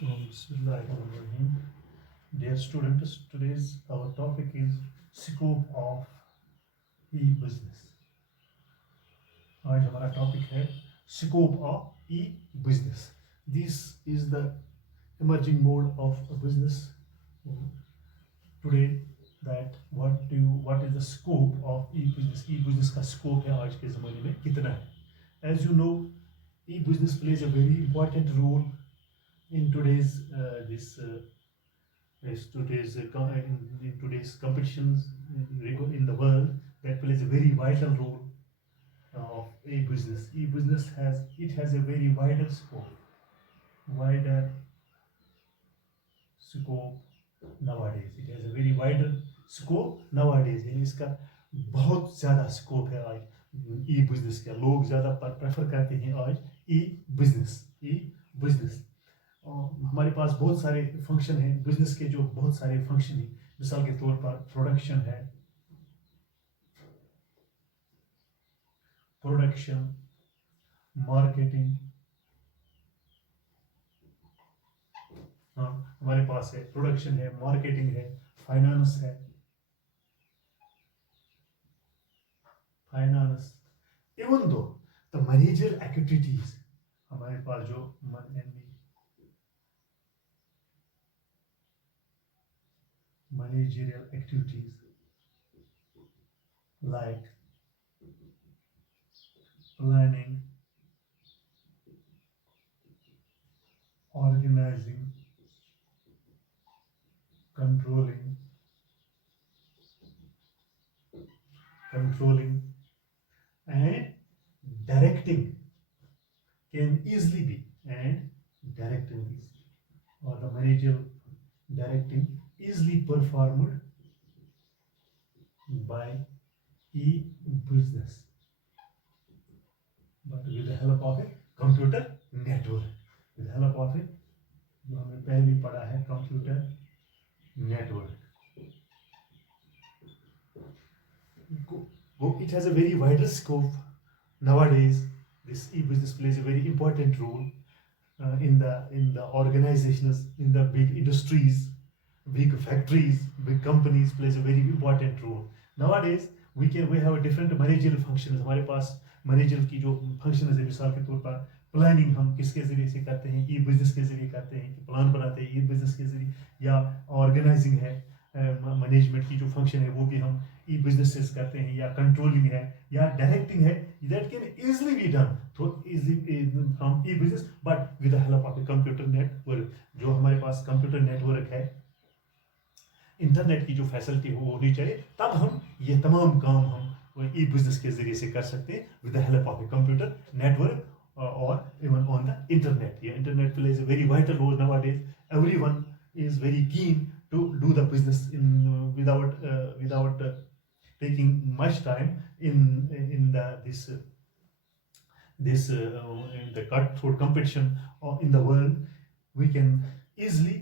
Bismillahirrahmanirrahim. Dear students, today's our topic is scope of e-business. आज हमारा टॉपिक है scope of e-business. This is the emerging mode of a business today. That what is the scope of e-business? E-business का scope है आज के ज़माने में कितना है? As you know, e-business plays a very important role in today's in today's competitions in the world. That plays a very vital role of e-business. E-business has a very wider scope nowadays. It has a very wider scope nowadays. यानी इसका बहुत ज़्यादा स्कोप है आज ई बिजनेस का. लोग ज़्यादा प्रेफर करते हैं आज ई बिजनेस. हमारे पास बहुत सारे फंक्शन हैं बिजनेस के, जो बहुत सारे फंक्शन हैं. मिसाल के तौर पर प्रोडक्शन, मार्केटिंग. हाँ, हमारे पास है प्रोडक्शन है, मार्केटिंग है, फाइनेंस है. Even though the manager activities, हमारे पास जो managerial activities like planning, organizing, controlling and directing can easily be, or the managerial directing easily performed by e-business, but with the help of a computer network. With the help of it, जो हमने पहले भी पढ़ा है, computer network. It has a very wider scope nowadays. This e-business plays a very important role in the organizations, in the big industries, big factories, big companies plays a very important role. Nowadays we have a different managerial functions. हमारे पास मैनेजर की जो फंक्शन है, मिसाल के तौर पर प्लानिंग हम किसके जरिए से करते हैं, ई बिजनेस के जरिए करते हैं, कि प्लान बनाते हैं ई बिजनेस के जरिए. या ऑर्गेनाइजिंग है, मैनेजमेंट की जो फंक्शन है वो भी हम ई बिजनेस से करते हैं. या कंट्रोलिंग है, या डायरेक्टिंग है, that can easily be done from E business, but with the help of a computer network. जो हमारे पास कंप्यूटर नेटवर्क है, इंटरनेट की जो फैसिलिटी हो होनी चाहिए, तब हम ये तमाम काम हम ई बिजनेस के जरिए से कर सकते हैं with the help of a computer network और इवन ऑन द इंटरनेट. ये internet plays a very vital role nowadays. Everyone is very keen to do the business without taking much time in the cutthroat competition in the world. We can easily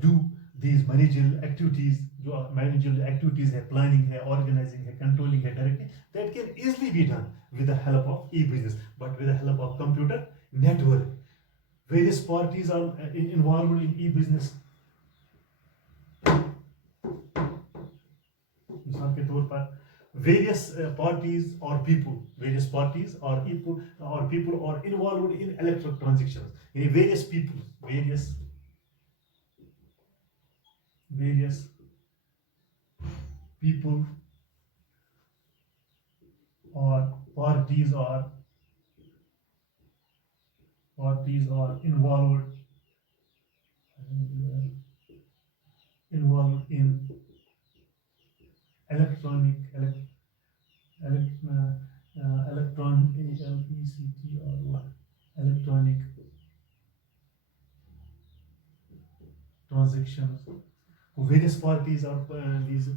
do these managerial activities. जो managerial activities है, planning है, organizing है, controlling है, directing, that can easily be done with the help of e-business, but with the help of computer network. Various parties are involved in e-business. मिसाल के तौर पर various parties or people are involved in electronic transactions. यानी various people or parties are involved in electronic transactions. Various parties or these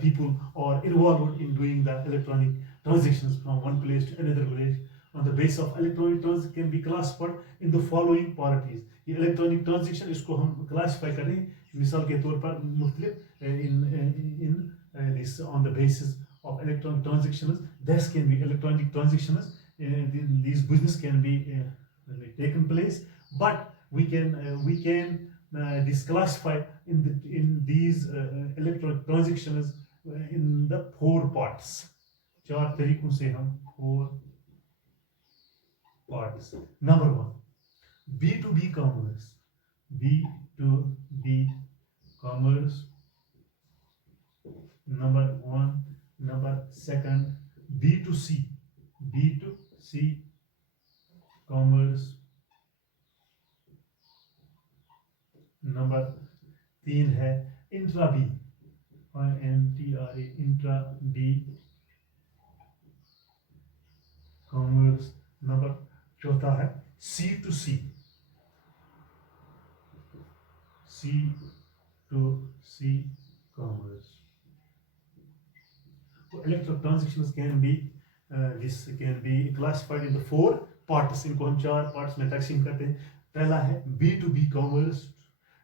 people are involved in doing the electronic transactions from one place to another place. On the basis of electronic transaction can be classified in the following parties. ये electronic transaction इसको हम classify करें मिसाल के तौर पर मुख्तलिफ in this on the basis of electronic transactions. This can be electronic transactions. These business can be taken place, but this classify in these electronic transactions in the four parts. चार तरीकों से हम four parts. Number one, B2B commerce. B2B commerce. Number one. Number second, B2C. B2C commerce. Number 3 है intra B, INTRA, intra B commerce. Number 4 है C2C, C2C commerce. Electronic transactions can be this can be classified in the four parts. इनको हम 4 parts में तकसीम करते हैं. पहला है B2B commerce,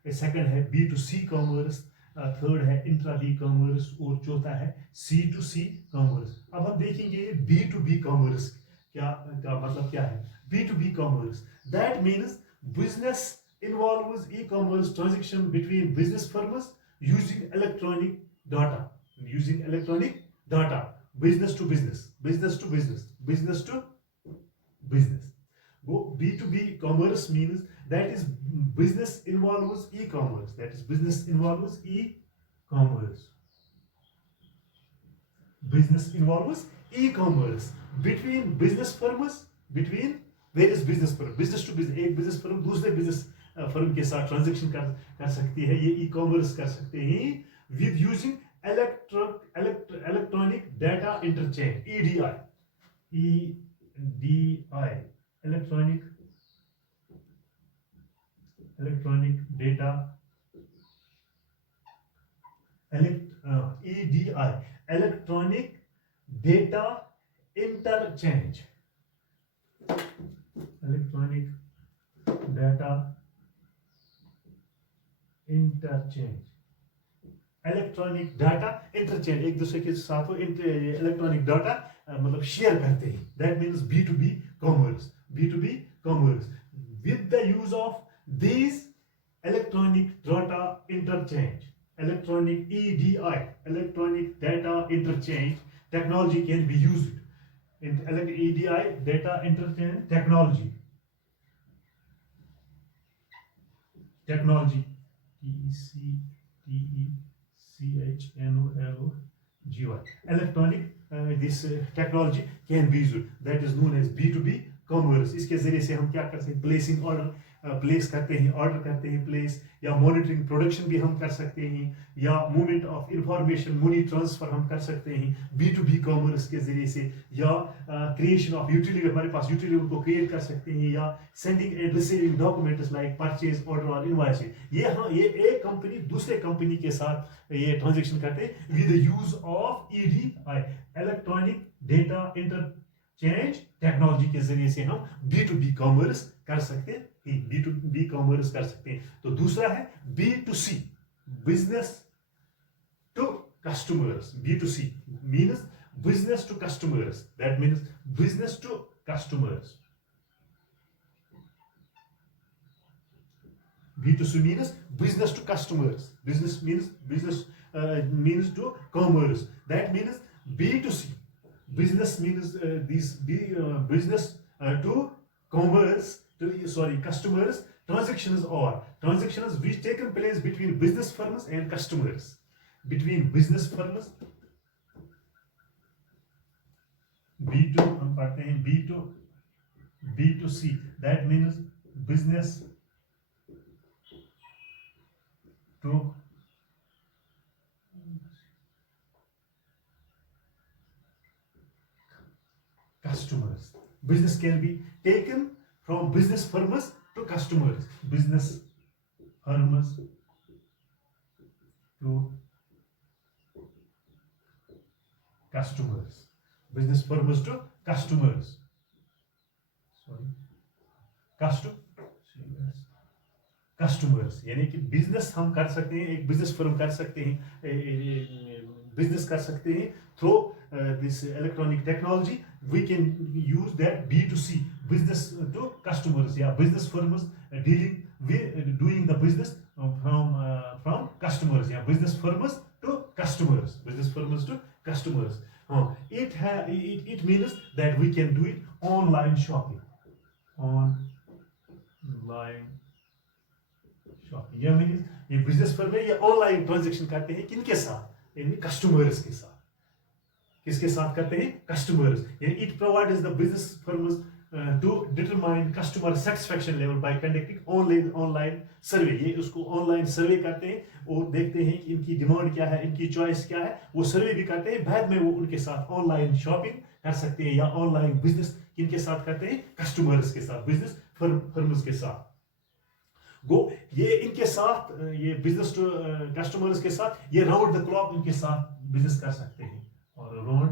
सेकंड है B2C कॉमर्स, थर्ड है इंट्रा बी कॉमर्स और चौथा है C2C कॉमर्स. अब हम देखेंगे B2B कॉमर्स का मतलब क्या है. B2B commerce, that means business involves e-commerce transaction between business firms using electronic data, business to business, business to business, business to business. B2B commerce means that is business involves e-commerce. That is business involves e-commerce. Business involves e-commerce between business firms, between various business firms, business to business. एक business firm दूसरे business firm के साथ transaction कर सकती है. ये e-commerce कर सकते हैं with using electronic data interchange, EDI, electronic data, EDI, electronic data interchange, electronic data interchange, electronic data interchange, एक दूसरे के साथ वो इलेक्ट्रॉनिक डाटा मतलब शेयर करते हैं. That means B2B commerce. B2B commerce with the use of these electronic data interchange, electronic EDI, electronic data interchange technology can be used in EDI data interchange technology TECHNOLOGY. Electronic this technology can be used, that is known as B2B commerce. इसके जरिए से हम क्या कर सकते हैं, placing order place करते हैं, ऑर्डर करते हैं प्लेस, या मॉनिटरिंग प्रोडक्शन भी हम कर सकते हैं, या movement of information money transfer हम कर सकते हैं B2B कॉमर्स के जरिए से, या क्रिएशन ऑफ यूटिलिटी, हमारे पास यूटिलिटी उनको क्रिएट कर सकते हैं, या sending end receiving documents like purchase order और इनवॉइस. ये एक कंपनी दूसरे कंपनी के साथ ये ट्रांजेक्शन करते हैं with use of EDI, electronic data interchange technology के जरिए से हम B2B कॉमर्स कर सकते हैं, B2B कॉमर्स कर सकते हैं. तो दूसरा है B2C, business to customers. B2C means business to customers. That means business to customers. B2C means business to customers. Business means means to commerce. That means B2C. Business means business to commerce. Customers. Transactions which taken place between business firms and customers. Between business firms. B2 हम पढ़ते हैं B2C. That means business to customers. Business can be taken from business firms to customers. Business firms to customers. Business firms to customers. Customers यानी कि बिजनेस हम कर सकते हैं, एक बिजनेस फर्म कर सकते हैं, बिजनेस कर सकते हैं through this electronic technology. We can use that B2C, business to customers. Yeah, business firms dealing with doing the business from customers. Yeah, business firms to customers. Business firms to customers. It means that we can do it online shopping. Online shopping या मीन ये business firm है ये online transaction करते हैं किनके साथ यानी कस्टमर्स के साथ किसके साथ करते हैं कस्टमर्स यानी it provides the business firms to determine customer satisfaction level by conducting online survey ये उसको ऑनलाइन सर्वे करते हैं और देखते हैं कि इनकी डिमांड क्या है इनकी चॉइस क्या है वो सर्वे भी करते हैं बाद में वो उनके साथ ऑनलाइन शॉपिंग कर सकते हैं या ऑनलाइन बिजनेस किनके साथ करते हैं कस्टमर्स के साथ बिजनेस फर्म्स के साथ गो ये इनके साथ ये बिजनेस टू कस्टमर्स के साथ ये राउंड द क्लॉक इनके साथ बिजनेस कर सकते हैं और राउंड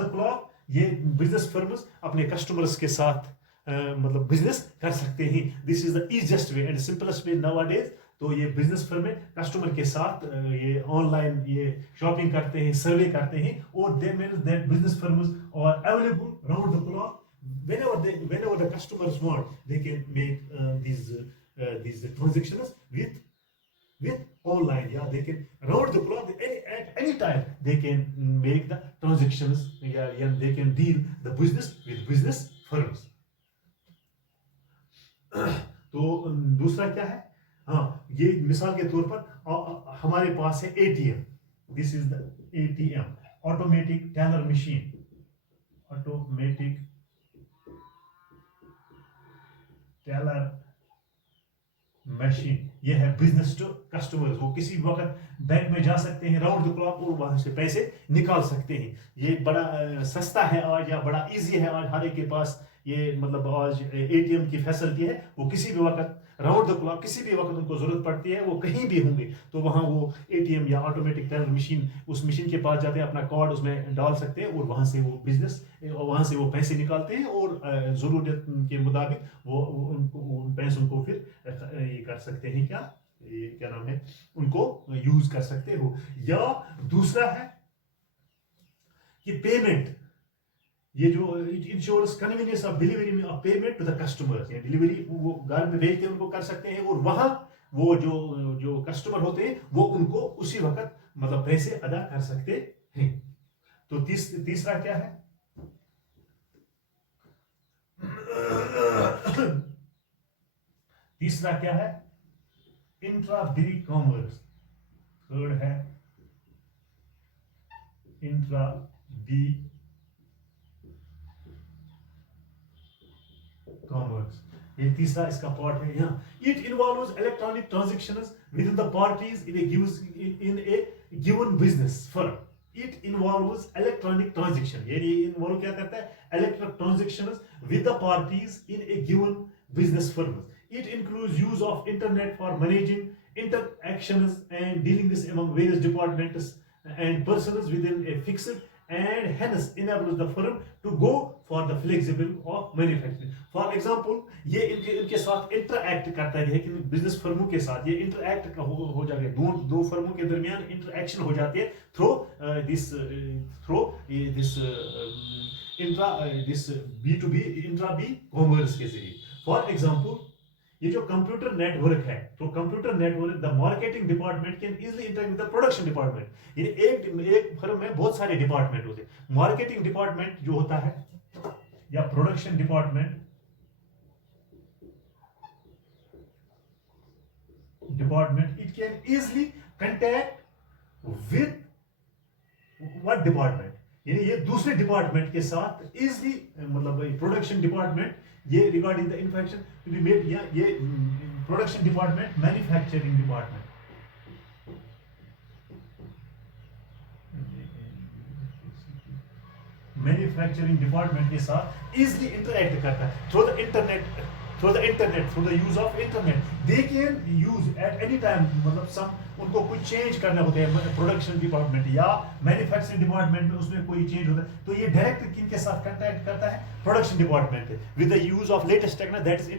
द क्लॉक ये बिजनेस फर्म्स अपने कस्टमर्स के साथ मतलब बिजनेस कर सकते हैं this is the easiest way and simplest way nowadays तो ये बिजनेस फर्म कस्टमर के साथ ये ऑनलाइन ये शॉपिंग करते हैं सर्वे करते हैं और they means that business firms are available round the clock whenever the customers want they can make these transactions with online yeah they can round the clock at any time they can make the transactions yeah and they can deal the business with business firms तो दूसरा क्या है हाँ ये मिसाल के तौर पर हमारे पास है ATM this is the ATM automatic teller machine automatic teller machine ये है बिजनेस टू कस्टमर्स वो किसी वक्त बैंक में जा सकते हैं राउंड द क्लॉक और वहां से पैसे निकाल सकते हैं ये बड़ा सस्ता है आज या बड़ा इजी है आज हर एक के पास ये मतलब आज ATM की फैसिलिटी है वो किसी भी वक्त राउंड द क्लॉक किसी भी वक्त उनको जरूरत पड़ती है वो कहीं भी होंगे तो वहां वो ATM या ऑटोमेटिक टेलर मशीन उस मशीन के पास जाते हैं अपना कार्ड उसमें डाल सकते हैं और वहां से वो बिजनेस वहां से वो पैसे निकालते हैं और जरूरत के मुताबिक वो उनको उन पैसों को फिर ये कर सकते हैं ये क्या नाम है उनको यूज कर सकते हो या दूसरा है कि पेमेंट ये जो इंश्योरेंस कन्वीनियंस ऑफ डिलीवरी में of payment to the customers या डिलीवरी वो घर में भेजते हैं उनको कर सकते हैं और वहां वो जो कस्टमर होते हैं वो उनको उसी वक्त मतलब पैसे अदा कर सकते हैं तो तीसरा क्या है तीसरा क्या है इंट्रा बी कॉमर्स थर्ड है इंट्रा बी commerce ये तीसरा इसका पार्ट है यहाँ it involves electronic transactions within the parties in a given business firm it involves electronic transaction ये involve क्या करता है electronic transactions with the parties in a given business firm it includes use of internet for managing interactions and dealings among various departments and persons within a fixed and hence enables the firm to go for the flexible of manufacturing. For example, ये इनके साथ इंटरएक्ट करता है कि बिजनेस फर्मों के साथ ये इंटरएक्ट हो जाएगा दो फर्मों के दरमियान इंटरएक्शन हो जाती है through this B2B intra B commerce के जरिए फॉर एग्जांपल ये जो कंप्यूटर नेटवर्क है तो computer network the marketing department can easily interact with the production department ये एक फर्म में बहुत सारे डिपार्टमेंट होते हैं मार्केटिंग डिपार्टमेंट जो होता है या production department it can easily contact with what department यानी ये दूसरे डिपार्टमेंट के साथ इजीली मतलब प्रोडक्शन डिपार्टमेंट ये regarding the infection to be made या ये production department manufacturing department manufacturing department के साथ इजीली इंटरैक्ट करता है through the internet through the use of internet they can use at any time मतलब some उनको कुछ चेंज करना होता है प्रोडक्शन डिपार्टमेंट या मैन्युफैक्चरिंग डिपार्टमेंट में उसमें कोई चेंज होता है तो ये डायरेक्ट किनके साथ कांटेक्ट करता है production department with the use of latest technology that is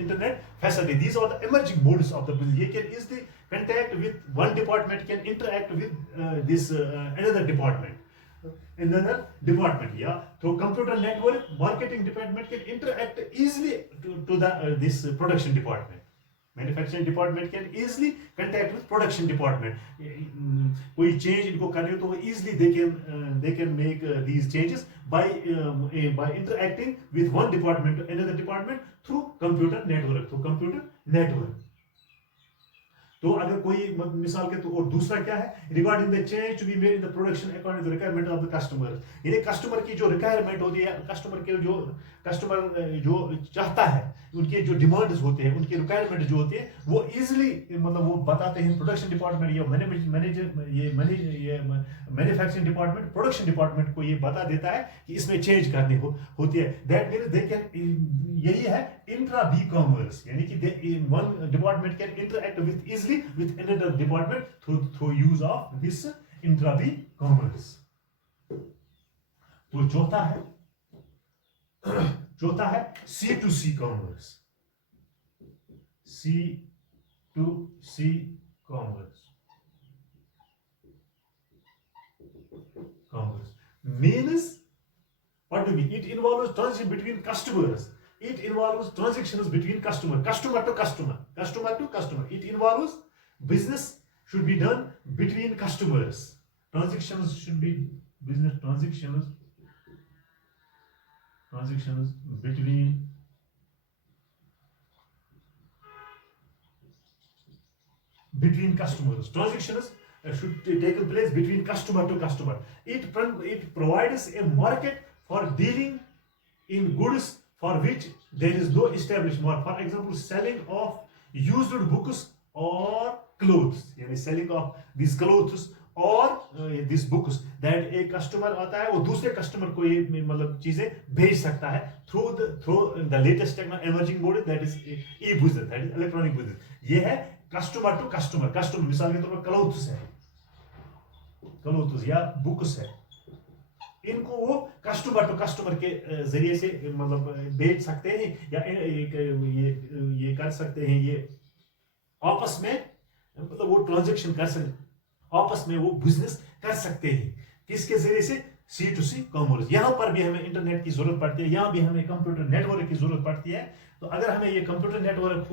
internet facility these are the emerging modes of the business ये can easily contact with one department can interact with this another department another department. Yeah, through computer network, marketing department can interact easily to the this production department. Manufacturing department can easily contact with production department. कोई change इनको करने हो तो easily they can make these changes by interacting with one department to another department through computer network. तो अगर कोई मिसाल के तो और दूसरा क्या है, regarding the change to be made in the production according to the requirement of the customer, यानी कस्टमर की जो रिक्वायरमेंट होती है, कस्टमर जो चाहता है, उनके जो डिमांड्स होते हैं, उनकी रिक्वायरमेंट जो होती है, वो इजीली मतलब वो बताते हैं प्रोडक्शन डिपार्टमेंट या मैन्युफैक्चरिंग डिपार्टमेंट प्रोडक्शन डिपार्टमेंट को ये बता देता है कि इसमें चेंज करनी होती है. दैट मीन्स दे कैन, यही है इंट्रा बी कॉमर्स, यानी कि one department can interact with easily with another department through use of this intra B commerce. तो चौथा है C2C commerce. C2C commerce means what do you mean? It involves transaction between customers. It involves transactions between customer to customer. It involves business should be done between customers. Transactions should be business transactions between customers. Transactions should take place between customer to customer. It provides a market for dealing in goods for which there is no established market. For example, selling of used books or clothes, यानी selling of these clothes और these books, that एक कस्टमर आता है वो दूसरे कस्टमर को ये मतलब चीजें भेज सकता है through the latest technology emerging mode, that is e-business, that is electronic business. ये है कस्टमर टू कस्टमर. मिसाल के तौर पर क्लोथ्स या बुक्स है, इनको वो कस्टमर टू कस्टमर के जरिए से मतलब बेच सकते हैं या ये कर सकते हैं, ये आपस में मतलब वो ट्रांजैक्शन कर सकते, आपस में वो बिजनेस कर सकते हैं. किसके जरिए से? C2C commerce. यहाँ पर भी हमें इंटरनेट की जरूरत पड़ती है, यहाँ भी हमें कंप्यूटर नेटवर्क की जरूरत पड़ती है. तो अगर हमें ये कंप्यूटर नेटवर्क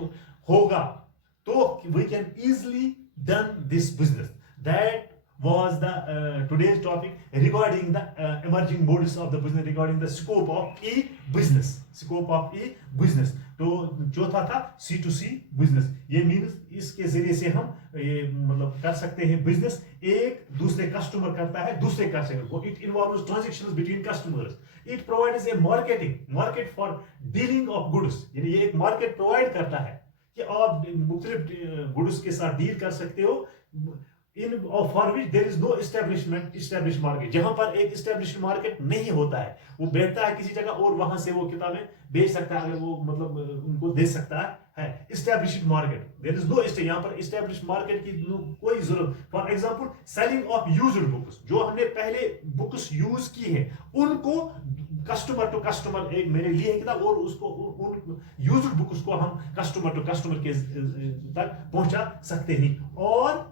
होगा तो we can easily done this business. That was the today's topic regarding the emerging modes of the business, regarding the scope of e-business. तो चौथा था C2C बिजनेस. ये मीन्स इसके जरिए से हम ये मतलब कर सकते हैं बिजनेस, एक दूसरे कस्टमर करता है दूसरे कस्टमर को. It involves transactions between customers. It provides a market for dealing of goods, यानी ये एक मार्केट प्रोवाइड करता है कि आप मुख्तलिफ गुड्स के साथ डील कर सकते हो in for which there is no establish market. जहां पर एक एस्टेब्लिश मार्केट नहीं होता है, वो बैठता है किसी जगह और वहां से वो किताबें बेच सकता है, अगर वो मतलब उनको दे सकता है. Established market, there is no यहाँ पर एस्टेब्लिश मार्केट की कोई जरूरत. For example selling of used books, जो हमने पहले बुक्स यूज की हैं उनको कस्टमर टू कस्टमर, एक मैंने लिए किताब और उसको उन यूज्ड बुक्स को हम कस्टमर टू कस्टमर के तक पहुंचा सकते हैं. और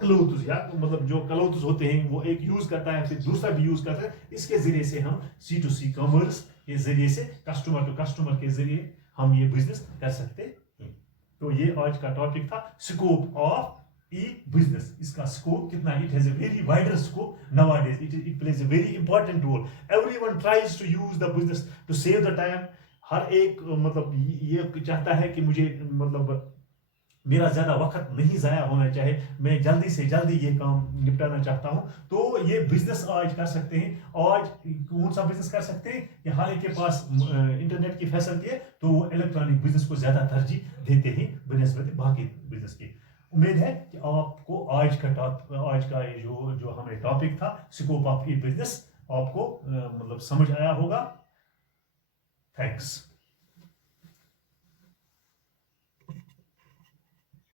क्लोथ्स या मतलब जो क्लोथ्स होते हैं वो एक यूज करता है फिर दूसरा भी यूज करता है. इसके जरिए से हम C2C कॉमर्स के जरिए से कस्टमर टू कस्टमर के जरिए हम ये बिजनेस कर सकते हैं. तो ये आज का टॉपिक था स्कोप ऑफ ई बिजनेस. इसका स्कोप कितना, it has a very wider scope nowadays. It plays a very important role. Everyone tries to use the business to save the time. हर एक मतलब ये चाहता है कि मुझे मतलब मेरा ज्यादा वक्त नहीं जाया होना चाहिए, मैं जल्दी से जल्दी ये काम निपटाना चाहता हूं. तो ये बिजनेस आज कर सकते हैं. आज कौन सा बिजनेस कर सकते हैं कि हर एक के पास इंटरनेट की फैसिलिटी है, तो वो इलेक्ट्रॉनिक बिजनेस को ज्यादा तरजीह देते हैं बनस्बत बाकी बिजनेस की. उम्मीद है कि आपको आज का ये जो हमें टॉपिक था स्कोप ऑफ ई बिजनेस आपको मतलब समझ आया होगा. थैंक्स.